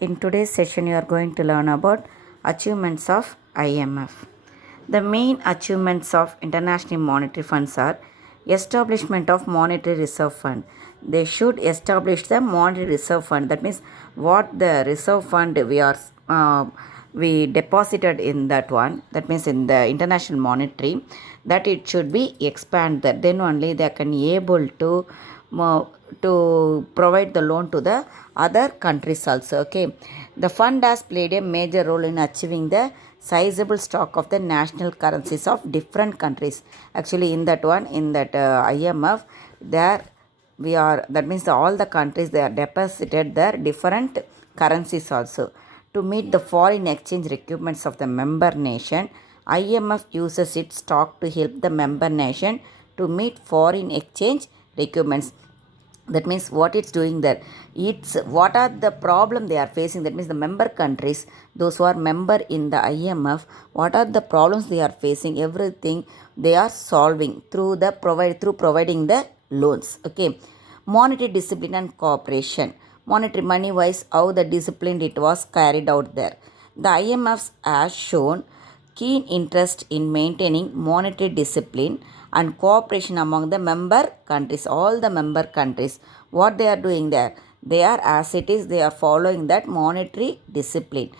In today's session, you are going to learn about achievements of IMF. The main achievements of International Monetary Funds are establishment of Monetary Reserve Fund. They should establish the Monetary Reserve Fund. That means what the reserve fund we deposited in that one. That means in the International Monetary, that it should be expanded. Then only they can able to provide the loan to the other countries also. Okay, the fund has played a major role in achieving the sizable stock of the national currencies of different countries. Actually, in that one, in that IMF, there we are, that means all the countries, they are deposited their different currencies also. To meet the foreign exchange requirements of the member nation, IMF uses its stock to help the member nation to meet foreign exchange requirements. That means what it's doing there, it's what are the problem they are facing. That means the member countries, those who are member in the IMF, what are the problems they are facing, everything they are solving through providing the loans. Okay, monetary discipline and cooperation. Monetary money wise, how the discipline it was carried out there. The IMF has shown keen interest in maintaining monetary discipline and cooperation among the member countries. All the member countries, what they are doing there, they are, as it is, they are following that monetary discipline.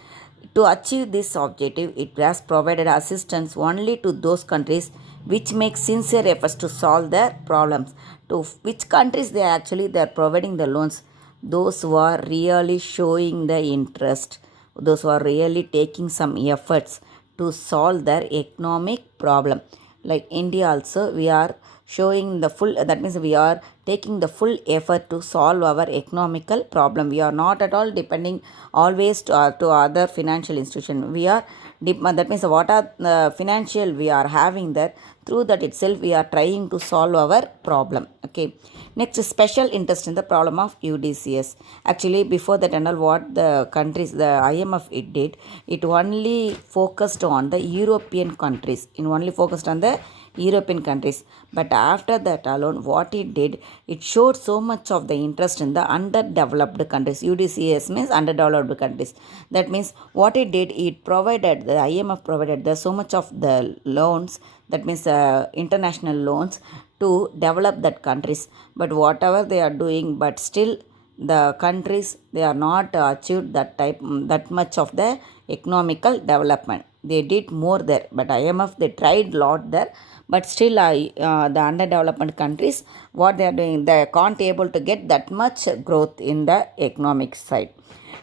To achieve this objective, it has provided assistance only to those countries which make sincere efforts to solve their problems. To which countries they are providing the loans? Those who are really showing the interest, those who are really taking some efforts to solve their economic problem. Like India also, we are showing the full, that means we are taking the full effort to solve our economical problem. We are not at all depending always to other financial institution. We are that means what are the financial we are having there, through that itself we are trying to solve our problem. Okay, next, special interest in the problem of UDCS. Actually, before that and all, what the countries, the IMF it did, it only focused on the European countries, it only focused on the European countries. But after that alone, what it did, it showed so much of the interest in the underdeveloped countries. UDCS means underdeveloped countries. That means what it did, it provided, the IMF provided the so much of the loans, that means international loans to develop that countries. But whatever they are doing, but still the countries, they are not achieved that much of the economical development. They did more there, but IMF they tried lot there, but still the underdeveloped countries, what they are doing, they can't able to get that much growth in the economic side.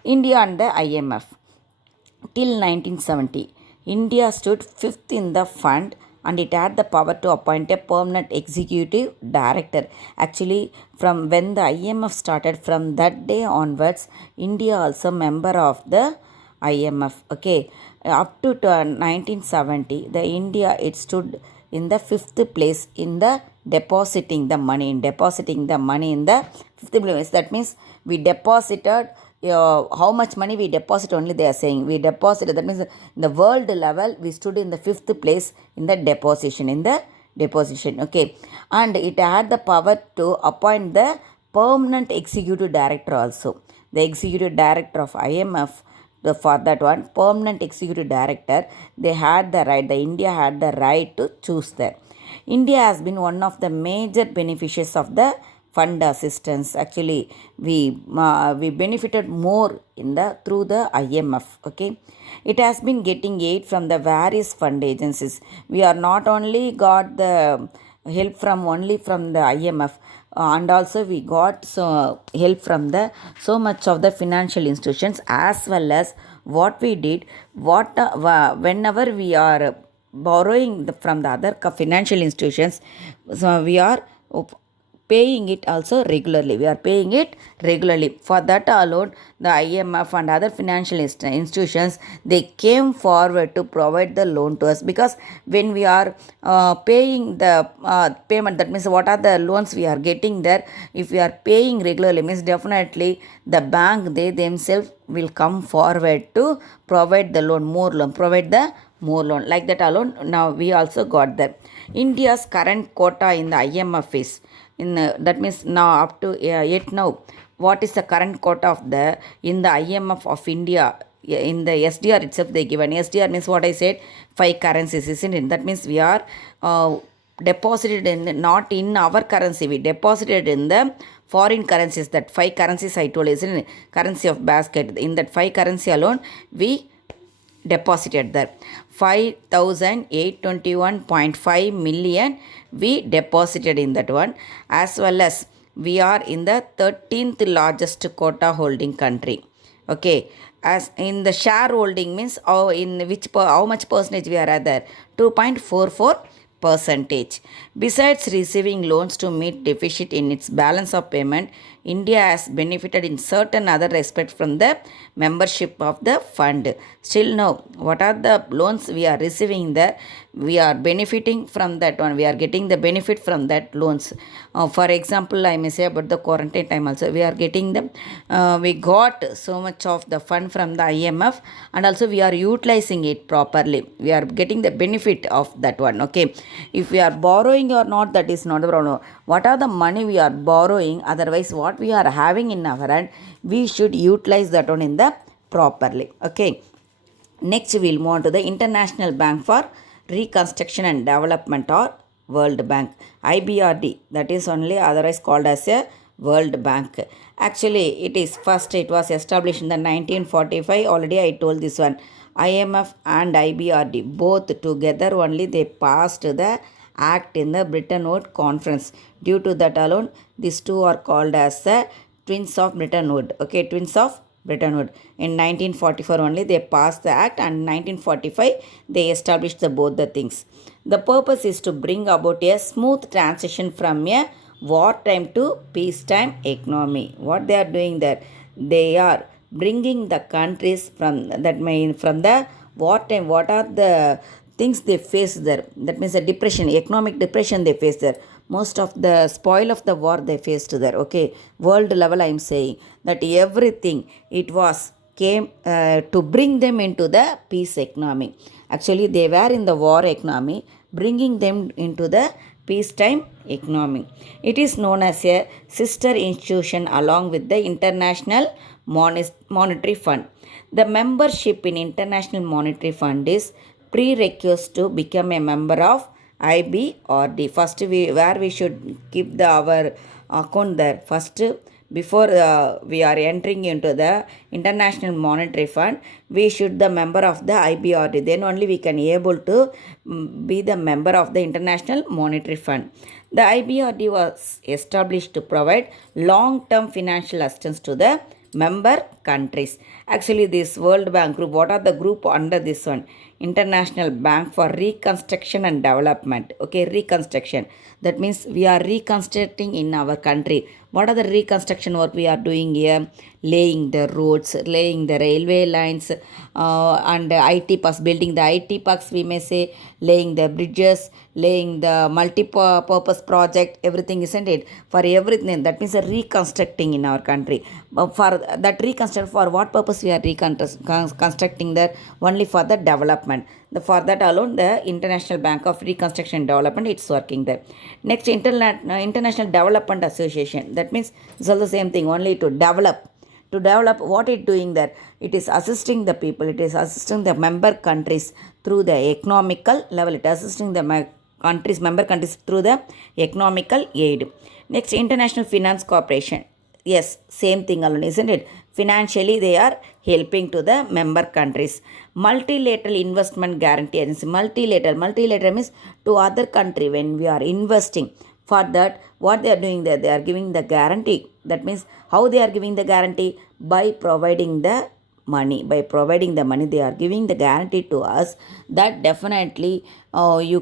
India and the IMF. Till 1970, India stood fifth in the fund and it had the power to appoint a permanent executive director. Actually, from when the IMF started, from that day onwards, India also member of the IMF. Okay, up to 1970, the India it stood in the fifth place in the depositing the money in the fifth place. That means we deposited how much money we deposit, only they are saying we deposited. That means in the world level we stood in the fifth place in the deposition. Okay, and it had the power to appoint the permanent executive director also. The executive director of IMF, for that one permanent executive director, they had the right, the India had the right to choose there. India has been one of the major beneficiaries of the fund assistance. Actually, we benefited more in the through the IMF. Okay, it has been getting aid from the various fund agencies. We are not only got the help from only from the IMF, and also we got so help from the so much of the financial institutions, as well as what we did, whenever we are borrowing from the other financial institutions, so we are paying it also regularly. We are paying it regularly. For that alone, the IMF and other financial institutions, they came forward to provide the loan to us, because when we are paying the payment, that means what are the loans we are getting there, if we are paying regularly, means definitely the bank, they themselves will come forward to provide the loan, provide the more loan. Like that alone, now we also got that. India's current quota in the IMF is, that means now up to yet now what is the current quota of the in the IMF of India. In the SDR itself they given. SDR means what I said, 5 currencies, isn't it? That means we are deposited in, not in our currency, we deposited in the foreign currencies. That 5 currencies I told, isn't it? Currency of basket, in that 5 currency alone we deposited there. 5,821.5 million we deposited in that one, as well as we are in the 13th largest quota holding country. Okay, as in the shareholding means in which how much percentage we are at there, 2.44%. Besides receiving loans to meet deficit in its balance of payment, India has benefited in certain other respects from the membership of the fund. Still now, what are the loans we are receiving there? We are benefiting from that one. We are getting the benefit from that loans. For example, I may say about the quarantine time also, we are getting them. We got so much of the fund from the IMF, and also we are utilizing it properly. We are getting the benefit of that one. Okay, if we are borrowing or not, that is not the problem. What are the money we are borrowing? Otherwise, what we are having in our hand, we should utilize that one in the properly. Okay. Next, we will move on to the International Bank for Reconstruction and Development, or World Bank, IBRD. That is only otherwise called as a World Bank. Actually, it was established in the 1945. Already I told this one. IMF and IBRD both together only they passed the act in the Bretton Woods Conference. Due to that alone, these two are called as the twins of Bretton Woods. Okay, twins of Bretton Woods. In 1944 only they passed the act, and 1945 they established both the things. The purpose is to bring about a smooth transition from a wartime to peacetime economy. What they are doing there? They are bringing the countries from the wartime. What are the things they face there? That means the depression, economic depression they face there. Most of the spoil of the war they faced there. Okay, world level I am saying that everything it was came to bring them into the peace economy. Actually, they were in the war economy, bringing them into the peacetime economy. It is known as a sister institution along with the International Monetary Fund. The membership in International Monetary Fund is prerequisite to become a member of IBRD. First, where we should keep our account there. First, before we are entering into the International Monetary Fund, we should the member of the IBRD. Then only we can able to be the member of the International Monetary Fund. The IBRD was established to provide long-term financial assistance to the member countries. Actually, this World Bank group, what are the group under this one? International Bank for Reconstruction and Development. Okay, reconstruction. That means we are reconstructing in our country. What are the reconstruction work we are doing here? Laying the roads, laying the railway lines, and IT parks, building the IT parks, we may say, laying the bridges, laying the multi-purpose project, everything, isn't it? For everything, that means reconstructing in our country. But for that reconstruct, for what purpose we are reconstructing there? Only for the development. For that alone, the International Bank of Reconstruction and Development, it's working there. Next, International Development Association. That means it's all the same thing, only to develop. To develop, what it doing there? It is assisting the people. It is assisting the member countries through the economical level. It is assisting the member countries through the economical aid. Next, International Finance Corporation. Yes, same thing alone, isn't it? Financially, they are helping to the member countries. Multilateral Investment Guarantee Agency. Multilateral means to other country when we are investing. For that, what they are doing there? They are giving the guarantee. That means how they are giving the guarantee? By providing the money. By providing the money, they are giving the guarantee to us that definitely you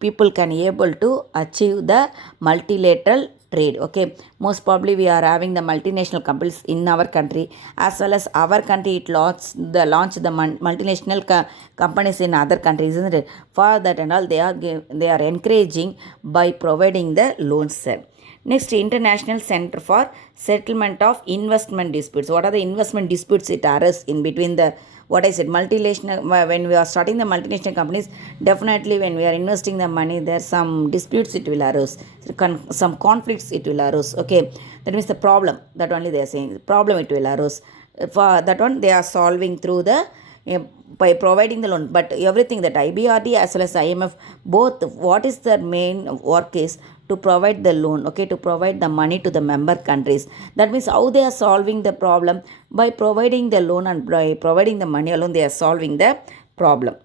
people can able to achieve the multilateral trade. Okay, most probably we are having the multinational companies in our country, as well as our country it launched the multinational companies in other countries, isn't it? For that and all, they are encouraging by providing the loans there. Next, International Center for Settlement of Investment Disputes. What are the investment disputes it arises in between the what I said, multinational, when we are starting the multinational companies, definitely when we are investing the money, there's some disputes it will arise, some conflicts it will arise. Okay, that means the problem that only they are saying, problem it will arise. For that one, they are solving through the by providing the loan. But everything that IBRD as well as IMF, both, what is their main work is to provide the loan, okay, to provide the money to the member countries. That means how they are solving the problem, by providing the loan and by providing the money alone, they are solving the problem.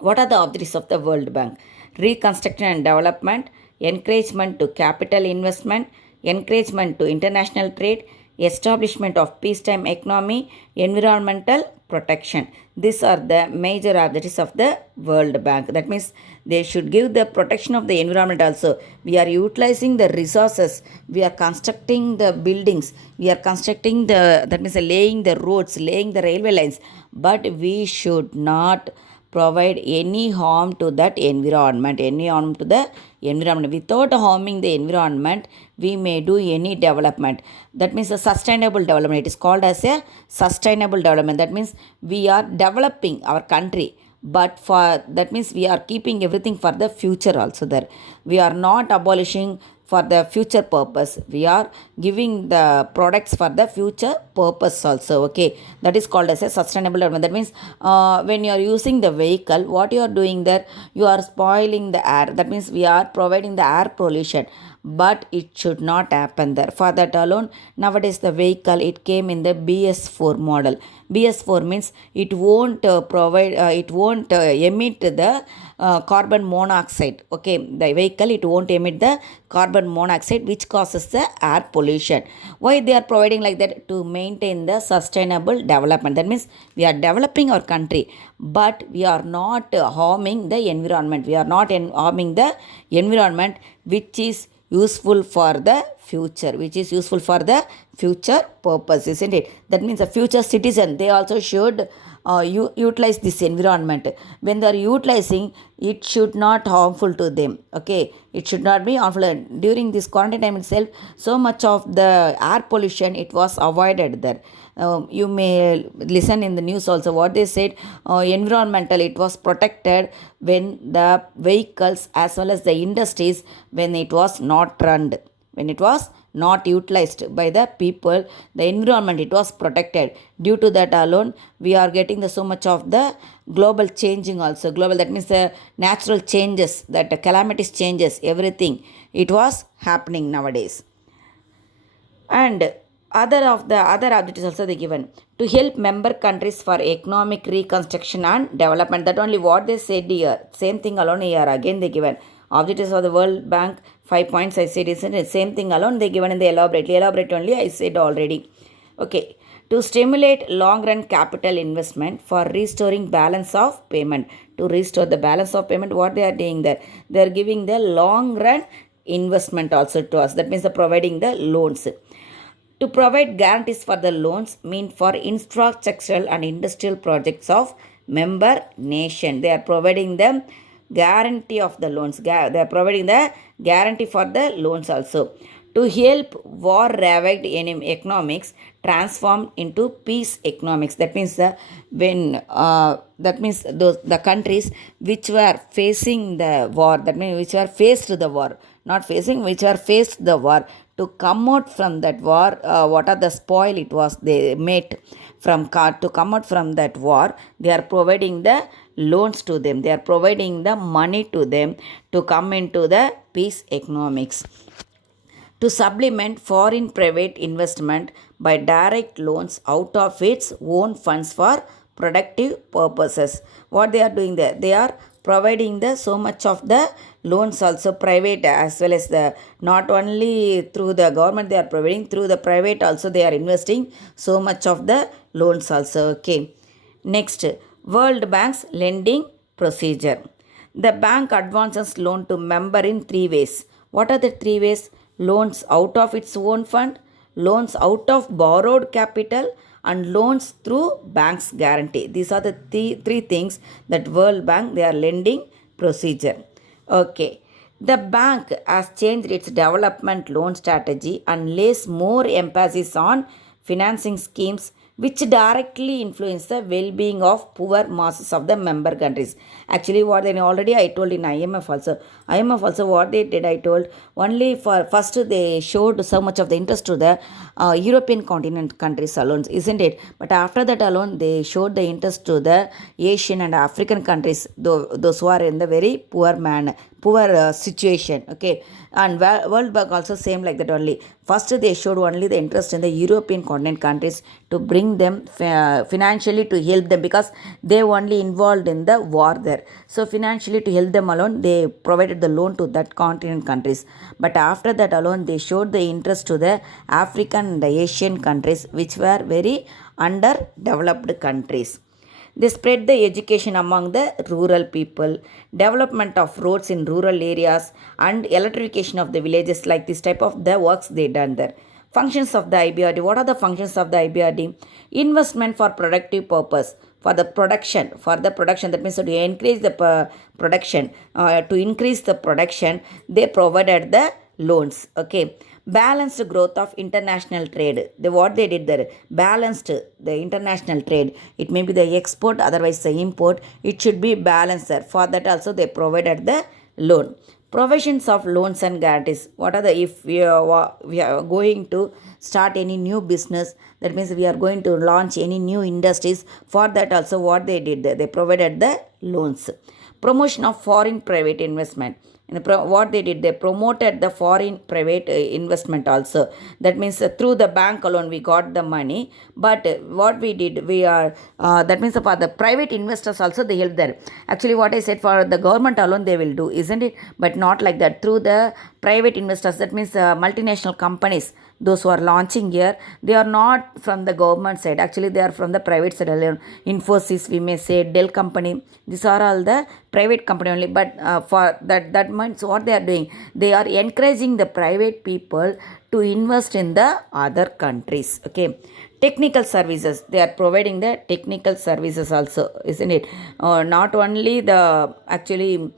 What are the objectives of the World Bank? Reconstruction and development, encouragement to capital investment, encouragement to international trade, establishment of peacetime economy, environmental protection. These are the major objectives of the World Bank. That means they should give the protection of the environment also. We are utilizing the resources. We are constructing the buildings. We are constructing the, that means laying the roads, laying the railway lines. But we should not provide any harm to that environment, any harm to the environment. Without harming the environment, we may do any development. That means a sustainable development. It is called as a sustainable development. That means we are developing our country, but for that means we are keeping everything for the future also there. We are not abolishing for the future purpose. We are giving the products for the future purpose also. Okay, that is called as a sustainable development. That means when you are using the vehicle, what you are doing there, you are spoiling the air. That means we are providing the air pollution, but it should not happen there. For that alone, nowadays the vehicle, it came in the BS4 model. BS4 means it won't emit the carbon monoxide. Okay, the vehicle, it won't emit the carbon monoxide, which causes the air pollution. Why they are providing like that? To maintain the sustainable development. That means we are developing our country, but we are not harming the environment. We are not harming the environment, which is useful for the future, which is useful for the future purpose, isn't it? That means a future citizen, they also should utilize this environment. When they are utilizing, it should not harmful to them. Okay, it should not be harmful. During this quarantine time itself, so much of the air pollution, it was avoided there. You may listen in the news also what they said, environmental, it was protected when the vehicles as well as the industries, when it was not run, when it was not utilized by the people, the environment, it was protected. Due to that alone, we are getting the so much of the global changing also. Global, that means the natural changes, that the calamities changes, everything, it was happening nowadays. And other objectives also they given, to help member countries for economic reconstruction and development. That only what they said here, same thing alone here again they given. Objectives of the World Bank, 5 points I said, isn't it? Same thing alone they given in the elaborate only I said already. Okay, to stimulate long run capital investment for restoring balance of payment. To restore the balance of payment, what they are doing there, they are giving the long run investment also to us. That means the providing the loans. To provide guarantees for the loans mean for infrastructural and industrial projects of member nation. They are providing the guarantee of the loans. They are providing the guarantee for the loans also. To help war-ravaged economics transform into peace economics. That means the countries which were facing the war. That means which were faced the war, not facing, which were faced the war. To come out from that war, what are the spoil it was they made from to come out from that war, they are providing the loans to them. They are providing the money to them to come into the peace economics. To supplement foreign private investment by direct loans out of its own funds for productive purposes. What they are doing there? They are providing the so much of the loans also, private as well as the, not only through the government they are providing, through the private also they are investing so much of the loans also. Okay, next, World Bank's lending procedure. The bank advances loan to member in 3 ways. What are the 3 ways? Loans out of its own fund, loans out of borrowed capital, and loans through bank's guarantee. These are the three things that World Bank, they are lending procedure. Okay, the bank has changed its development loan strategy and lays more emphasis on financing schemes which directly influence the well-being of poor masses of the member countries. Actually, what they already I told in IMF also what they did I told only for first they showed so much of the interest to the European continent countries alone, isn't it? But after that alone, they showed the interest to the Asian and African countries, those who are in the very poor situation. Okay, and World Bank also same like that only. First, they showed only the interest in the European continent countries to bring them financially to help them because they only involved in the war there. So financially to help them alone, they provided the loan to that continent countries. But after that alone, they showed the interest to the African and the Asian countries, which were very underdeveloped countries. They spread the education among the rural people, development of roads in rural areas, and electrification of the villages. Like this type of the works they done there. Functions of the IBRD. What are the functions of the IBRD? Investment for productive purpose. For the production, that means to increase the production, to increase the production, they provided the loans. Okay, balanced growth of international trade. What they did there, balanced the international trade. It may be the export, otherwise the import, it should be balanced there. For that also they provided the loan. Provisions of loans and guarantees. What are the, if we are going to start any new business, that means we are going to launch any new industries, for that also what they did there, they provided the loans. Promotion of foreign private investment. What they did, they promoted the foreign private investment also. That means through the bank alone we got the money, but what we did, we are that means for the private investors also they help there. Actually, what I said, for the government alone they will do, isn't it? But not like that. Through the private investors, that means multinational companies, those who are launching here, they are not from the government side. Actually, they are from the private side alone. Infosys, we may say, Dell company, these are all the private company only. But for that means what they are doing, they are encouraging the private people to invest in the other countries. Okay, technical services, they are providing the technical services also, isn't it? Not only the actually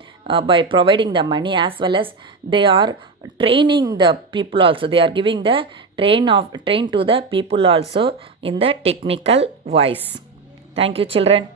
by providing the money, as well as they are training the people also. They are giving the train to the people also in the technical wise. Thank you, children.